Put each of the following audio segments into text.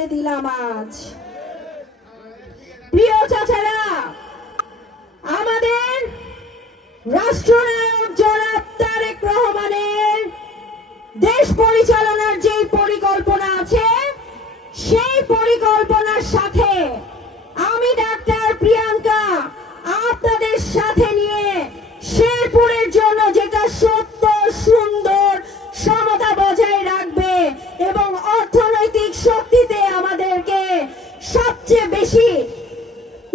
তুলে দিলাম আজ। প্রিয় চাচারা, আমাদের রাষ্ট্রনায়ক জনাব তারেক রহমানের দেশ পরিচালনার যে পরিকল্পনা আছে, সেই পরিকল্পনার সাথে আমি ডাক্তার প্রিয়াঙ্কা আপনাদের সাথে নিয়ে শেরপুরের জন্য যেটা সত্য, সুন্দর, সমতা বজায় রাখবে এবং অর্থনৈতিক শক্তিতে আমাদেরকে সবচেয়ে বেশি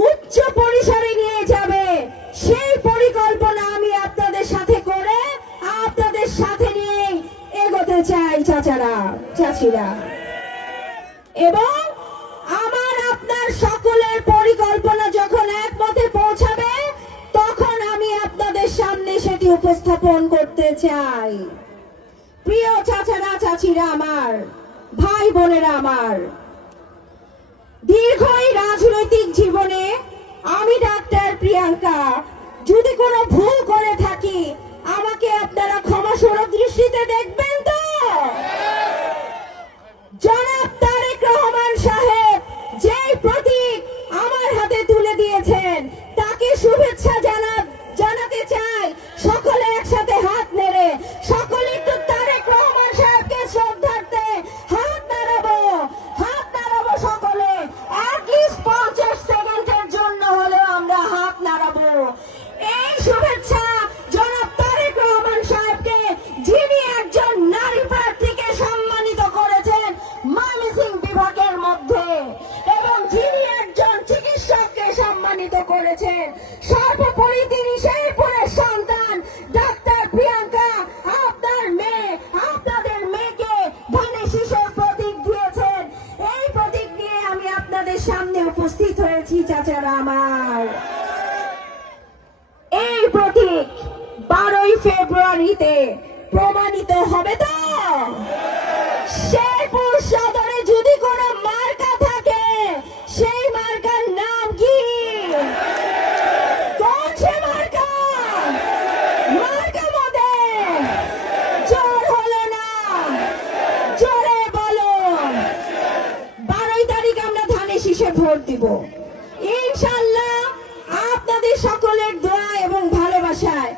উচ্চ পরিসরে নিয়ে যাবে, সেই পরিকল্পনা আমি আপনাদের সাথে করে আপনাদের সাথে নিয়ে এগোতে চাই চাচারা, চাচিরা। এবং আমার আপনার সকলের পরিকল্পনা যখন একমতে পৌঁছাবে, তখন আমি আপনাদের সামনে সেটি উপস্থাপন করতে চাই। প্রিয় চাচারা, চাচিরা আমার, ভাই বোনেরা আমার, দীর্ঘ এই রাজনৈতিক জীবনে আমি ডাক্তার প্রিয়াঙ্কা যদি কোনো ভুল করে থাকি, আমাকে আপনারা ক্ষমাসুলভ দৃষ্টিতে দেখবেন তো? জনাব তারেক রহমান সাহেব যেই প্রতীক আমার হাতে তুলে দিয়েছেন, তাকে শুভেচ্ছা জানাতে চাই। সকলে একসাথে হাত নেড়ে সকলে একটু তারেক রহমান সাহেবকে শ্রদ্ধার্থে হাত নাড়াবো, হাত নাড়াবো সকলে। অ্যাটলিস্ট 50 সেকেন্ডের জন্য হলেও আমরা হাত নাড়াবো। এই শুভেচ্ছা জনাব তারেক রহমান সাহেবকে, যিনি একজন নারী প্রার্থীকে সম্মানিত করেছেন ময়মনসিংহ বিভাগের মধ্যে, এবং যিনি একজন চিকিৎসককে সম্মানিত করেছেন, সর্বোপরি তিনি শেরপুরের সন্তান ডাক্তার প্রিয়াঙ্কা, আপনার মেয়ে, আপনাদের মেয়েকে ধানে শীষের প্রতীক দিয়েছেন। এই প্রতীক নিয়ে আমি আপনাদের সামনে উপস্থিত হয়েছি চাচারা আমার। এই প্রতীক 12ই ফেব্রুয়ারিতে প্রমাণিত হবে তো? শেরপুর সদরে যদি কোনো মার্কা থাকে, সেই মার্কার নাম কি? কোন সে মার্কা? মার্কা মধ্যে জোর হলো না, জোরে বলো। 12ই তারিখ আমরা ধানে শীষে ভোট দিব ইনশাআল্লাহ। আপনাদের সকলের দোয়া এবং ভালোবাসায়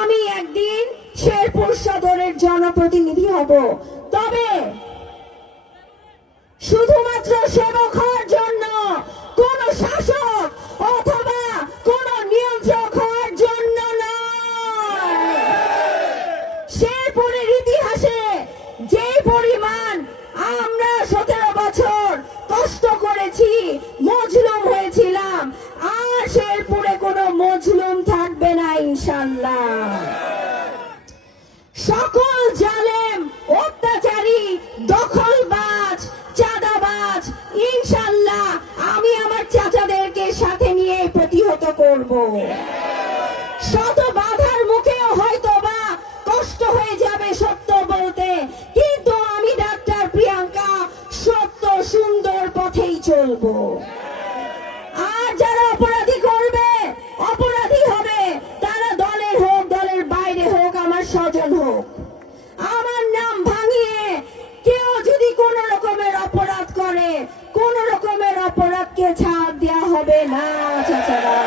আমি একদিন শেরপুর সদরের জনপ্রতিনিধি হব। তবে শুধুমাত্র সেবক হওয়ার জন্য, কোন শাসক অথবা কোন নিয়ন্ত্রক হওয়ার জন্য নয়। শেরপুরের ইতিহাসে যে পরিমাণ আমরা 17 বছর কষ্ট করেছি, মজলুম হয়েছিলাম, আর শেরপুরে কোনো মজলুম থাকবে না ইনশাআল্লাহ। সকল জালেম, অত্যাচারী, দখলবাজ, চাঁদাবাজ ইনশাআল্লাহ আমি আমার চাচাদেরকে সাথে নিয়ে প্রতিহত করব। শত বাধার মুখেও হয়তোবা কষ্ট হয়ে যাবে সত্য বলতে, কিন্তু আমি ডাক্তার প্রিয়াঙ্কা সত্য, সুন্দর পথেই চলবো। আর যারা অপরাধী করবে, অপরাধী হবে, তারা দলের হোক, দলের বাইরে হোক, আমার স্বজন হোক, আমার নাম ভাঙিয়ে কেউ যদি কোন রকমের অপরাধ করে, কোন রকমের অপরাধকে ছাড় দেওয়া হবে না চাচারা।